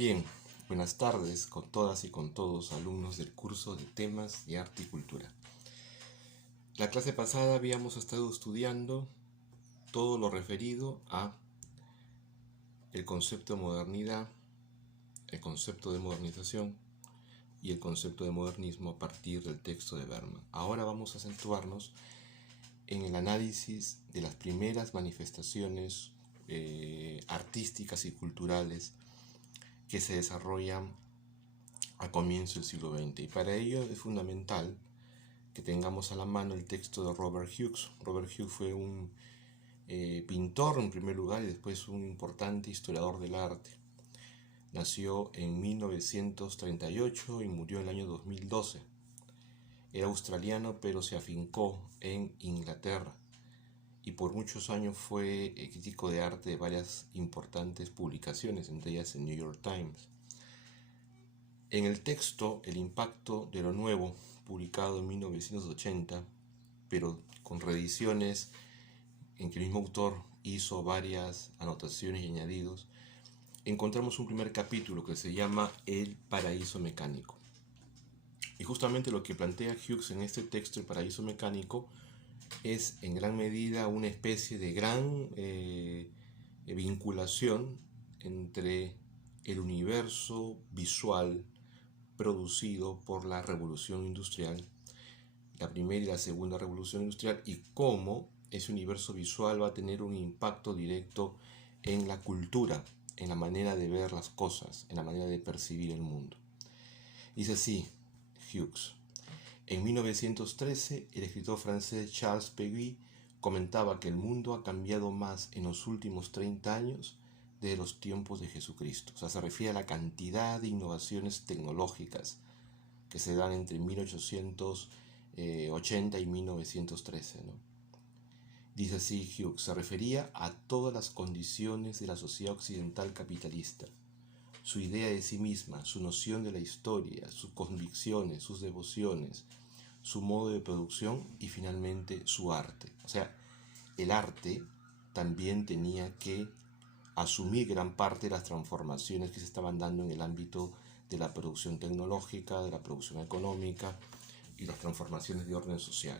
Bien, buenas tardes con todas y con todos alumnos del curso de temas de arte y cultura. La clase pasada habíamos estado estudiando todo lo referido a el concepto de modernidad, el concepto de modernización y el concepto de modernismo a partir del texto de Bergman. Ahora vamos a acentuarnos en el análisis de las primeras manifestaciones artísticas y culturales que se desarrollan a comienzos del siglo XX. Y para ello es fundamental que tengamos a la mano el texto de Robert Hughes. Robert Hughes fue un pintor en primer lugar y después un importante historiador del arte. Nació en 1938 y murió en el año 2012. Era australiano, pero se afincó en Inglaterra y por muchos años fue crítico de arte de varias importantes publicaciones, entre ellas el New York Times. En el texto El impacto de lo nuevo, publicado en 1980, pero con reediciones en que el mismo autor hizo varias anotaciones y añadidos, encontramos un primer capítulo que se llama El paraíso mecánico. Y justamente lo que plantea Hughes en este texto, El paraíso mecánico, es en gran medida una especie de gran vinculación entre el universo visual producido por la revolución industrial, la primera y la segunda revolución industrial, y cómo ese universo visual va a tener un impacto directo en la cultura, en la manera de ver las cosas, en la manera de percibir el mundo. Dice así Hughes: en 1913, el escritor francés Charles Péguy comentaba que el mundo ha cambiado más en los últimos 30 años de los tiempos de Jesucristo. O sea, se refiere a la cantidad de innovaciones tecnológicas que se dan entre 1880 y 1913, ¿no? Dice así Hughes: se refería a todas las condiciones de la sociedad occidental capitalista. Su idea de sí misma, su noción de la historia, sus convicciones, sus devociones, su modo de producción y finalmente su arte. O sea, el arte también tenía que asumir gran parte de las transformaciones que se estaban dando en el ámbito de la producción tecnológica, de la producción económica y las transformaciones de orden social.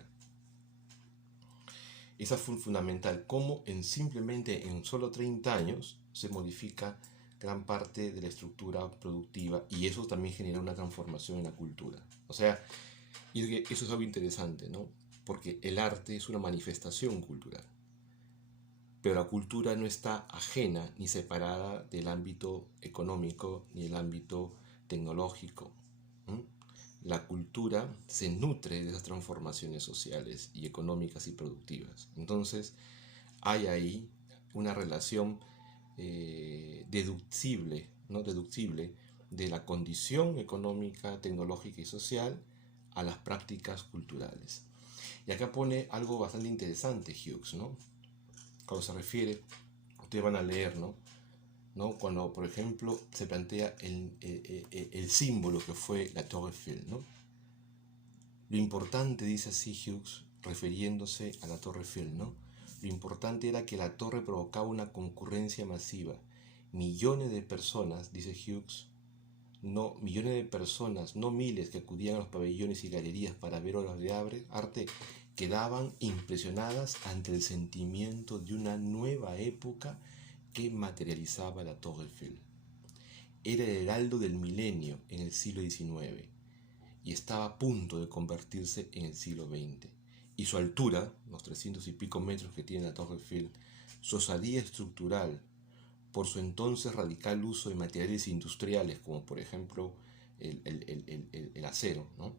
Esa fue fundamental, cómo simplemente en solo 30 años se modifica gran parte de la estructura productiva y eso también genera una transformación en la cultura. O sea, y eso es algo interesante, ¿no? Porque el arte es una manifestación cultural, pero la cultura no está ajena ni separada del ámbito económico ni del ámbito tecnológico. La cultura se nutre de esas transformaciones sociales y económicas y productivas. Entonces hay ahí una relación deducible, ¿no? Deducible de la condición económica, tecnológica y social a las prácticas culturales. Y acá pone algo bastante interesante Hughes, ¿no? Cuando se refiere, ustedes van a leer, ¿no? Cuando, por ejemplo, se plantea el símbolo que fue la Torre Eiffel, ¿no? Lo importante, dice así Hughes, refiriéndose a la Torre Eiffel, ¿no? Lo importante era que la torre provocaba una concurrencia masiva. Millones de personas, dice Hughes, no millones de personas, no miles, que acudían a los pabellones y galerías para ver obras de arte, quedaban impresionadas ante el sentimiento de una nueva época que materializaba la Torre Eiffel. Era el heraldo del milenio en el siglo XIX y estaba a punto de convertirse en el siglo XX. Y su altura, los 300 y pico metros que tiene la Torre Eiffel, su osadía estructural, por su entonces radical uso de materiales industriales, como por ejemplo el acero, ¿no?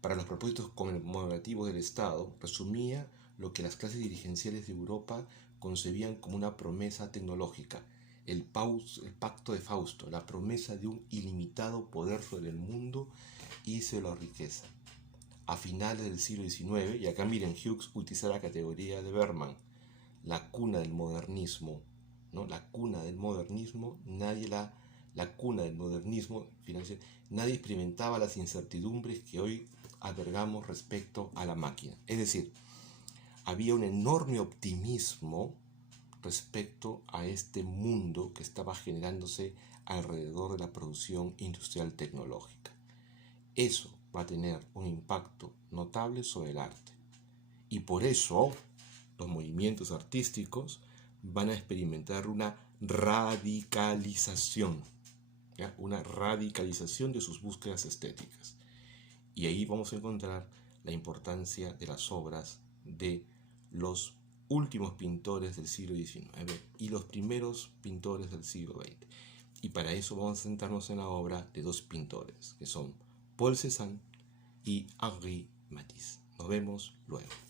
Para los propósitos conmemorativos del Estado, resumía lo que las clases dirigenciales de Europa concebían como una promesa tecnológica, el pacto de Fausto, la promesa de un ilimitado poder sobre el mundo y sobre la riqueza. A finales del siglo XIX, y acá miren, Hughes utiliza la categoría de Bergman, la cuna del modernismo, ¿no? La cuna del modernismo, la cuna del modernismo financiero, nadie experimentaba las incertidumbres que hoy albergamos respecto a la máquina. Es decir, había un enorme optimismo respecto a este mundo que estaba generándose alrededor de la producción industrial tecnológica. Eso va a tener un impacto notable sobre el arte. Y por eso los movimientos artísticos van a experimentar una radicalización, ¿ya? Una radicalización de sus búsquedas estéticas. Y ahí vamos a encontrar la importancia de las obras de los últimos pintores del siglo XIX y los primeros pintores del siglo XX. Y para eso vamos a centrarnos en la obra de dos pintores, que son Paul Cézanne y Henri Matisse. Nos vemos luego.